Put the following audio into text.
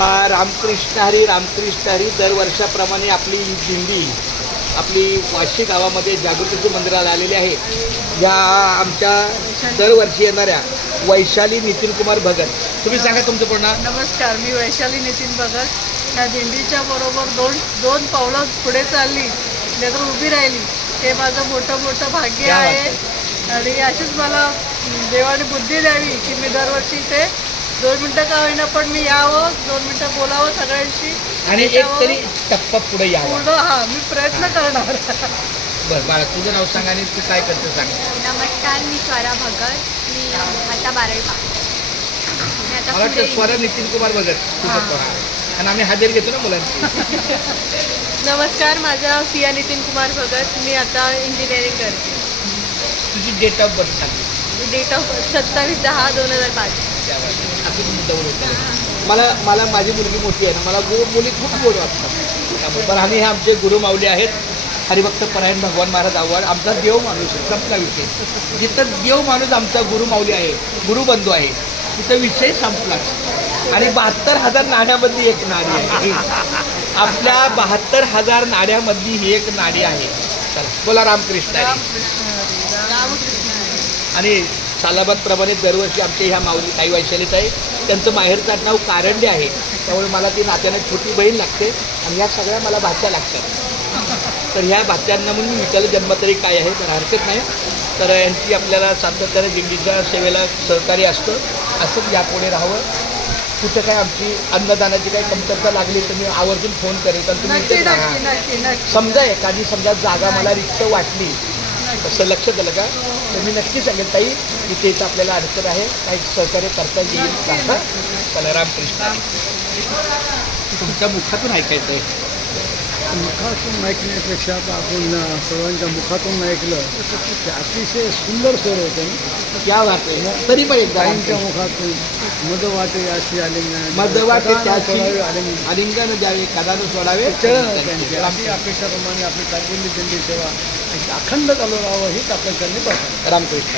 रामकृष्ण हरी रामकृष्ण हरी. दरवर्षाप्रमाणे आपली दिंडी आपली वाशी गावामध्ये जागृती मंदिराला आलेली आहे. या आमच्या दरवर्षी येणाऱ्या वैशाली नितीन कुमार भगत. तुम्ही सांगा तुमचं पूर्ण नाव. नमस्कार, मी वैशाली नितीन भगत. या दिंडीच्या बरोबर दोन पावलं पुढे चालली नाहीतर उभी राहिली, हे माझं मोठं भाग्य आहे. आणि अशीच मला देवाने बुद्धी द्यावी की मी दरवर्षी इथे 2 मिनटं का होईना पण मी यावं, 2 मिनटं बोलावं सगळ्यांशी आणि एक तरी टप्पा पुढे यावं. पुढं मी प्रयत्न करणार. बरं बाळा, तुझं नाव सांग आणि तू काय करते सांग. नमस्कार, मी स्वरा भगत. मी आता 12वी पास. मला वाटतं स्वरा नितीन कुमार भगत आणि आम्ही हजेरी घेतो ना मुलांची. नमस्कार, माझं सिया नितीन कुमार भगत. मी आता इंजिनिअरिंग करते. तुझी डेट ऑफ बर्थ सांग. Date of 27/10/2005. असं मुद्दा बोलतो. मला माझी मुलगी मोठी आहे ना, मला मुली खूप गोड वाटतात. पण आम्ही हे आमचे गुरुमाऊली आहेत. हरिभक्त परायण भगवान महाराज आव्हाड आमचा देव माणूस आहे. संपला विषय. जिथं देव माणूस आमचा गुरुमाऊली आहे, गुरुबंधू आहे, तिथं विषय संपला. आणि 72,000 नाण्यामधली एक नाडी आहे. आपल्या 72,000 नाड्यामधली ही एक नाडी आहे. चला बोला रामकृष्ण हरी. आणि सालाबादप्रमाणे दरवर्षी आमच्या ह्या माऊली काही वैशालीत आहे. त्यांचं माहेरचं नाव कारंडे आहे. त्यामुळे मला ती नात्याने छोटी बहीण लागते आणि ह्या सगळ्या मला भाच्या लागतात. तर ह्या भात्यांना म्हणून मी विचारलं जन्म तरी काय आहे, तर हरकत नाही. तर यांची आपल्याला सातत्याने दिंडीच्या सेवेला सहकार्य असतं. असंच यापुढे राहावं. कुठं काय आमची अन्नदानाची काही कमतरता लागली तर मी आवर्जून फोन करेन. कारण तुम्ही इथेच राहा. समजा एखादी जागा मला रिक्त वाटली तसं लक्ष दिलं का तर मी नक्की सांगेल ताई इथे इथं आपल्याला अडचण आहे, काही सहकार्य करता येईल का. चला रामकृष्ण. तुमच्या मुखातून ऐकायचं आहे. मुखातून ऐकण्यापेक्षा आता आपण सर्वांच्या मुखातून ऐकलं ते अतिशय सुंदर स्वर होतं. क्या बात आहे. तरी पण एकदा ताईंच्या मुखातून मद वाटे अशी आलिंगन मद वाटे त्याची आलिंगन आलिंगन द्यावे, कदानु सोडावे. चरण त्यांची अशी अपेक्षाप्रमाणे आपली चाललेली दिंडी सेवा अखंड चालू राहावं हीच आपल्या त्यांनी पाहिजे. रामकृष्ण.